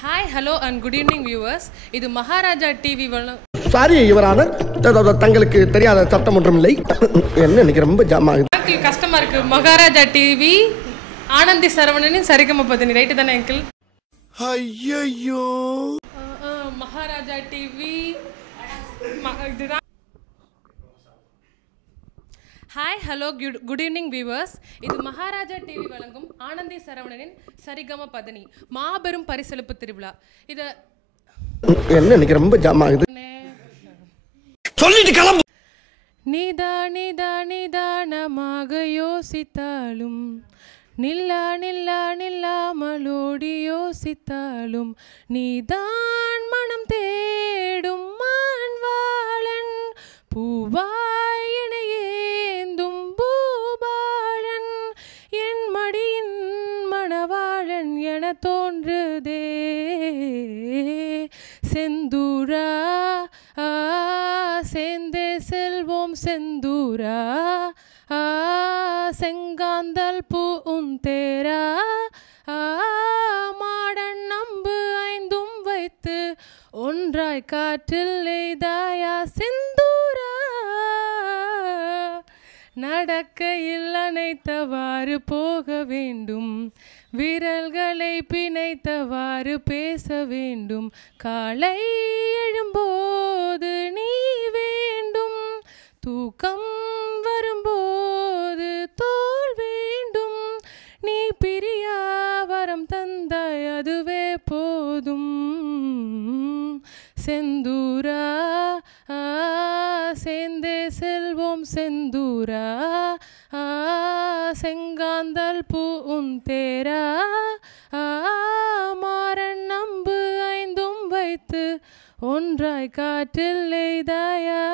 Hi, hello and good evening viewers. இது Maharaja TV sorry யுவரான தங்களுக்கு தெரியாத சட்டம் ஒன்றும் இல்லை. என்ன எனக்கு ரொம்ப ஜாம் ஆகுது. கஷ்டமா இருக்கு. மகாராஜா டிவி ஆனந்தி சரவணனின் சரிகமபதனி ரைட் தானே அங்கிள்? ஐயோ மகாராஜா டிவி இதுதான். Hi hello good evening viewers. இது மகாராஜா டிவி வழங்கும் ஆனந்தி சரவணனின் சரிகம பதனி மாபெரும் பரிசளிப்பு திருவிழா. இது என்ன எனக்கு ரொம்ப ஜாம் ஆகுது. சொல்லிட்டு கிளம்பு. நிதானமாக யோசித்தாலும் நில்லாமலோடி யோசித்தாலும் நீதான் மனம் தேடும் மான்வாளன் பூவாய் என ஏந்தும் பூபாலன் என் மடியின் மணவாளன் என தோன்றுதே. செந்தூரா சேர்ந்தே செல்வோம் செந்தூரா செங்காந்தல் பூ தேரா மாடன் நம்பு ஐந்தும் வைத்து ஒன்றாய் காற்றில் எய்தாயா செந்தூரா. நடக்கையில் அணைத்தவாறு போக வேண்டும், விரல்களை பிணைத்தவாறு பேச வேண்டும், காலை எழும்போது நீ வேண்டும், தூக்கம் வரும்போது தோல் வேண்டும், நீ பிரியா வரம் தந்தாய் அதுவே போதும். செந்தூரா சேர்ந்தே செல்வோம் செந்தூரா செங்காந்தல் பூ தேரா மாறன் நம்பு ஐந்தும் வைத்து ஒன்றாய் காற்றில் எய்தாயா.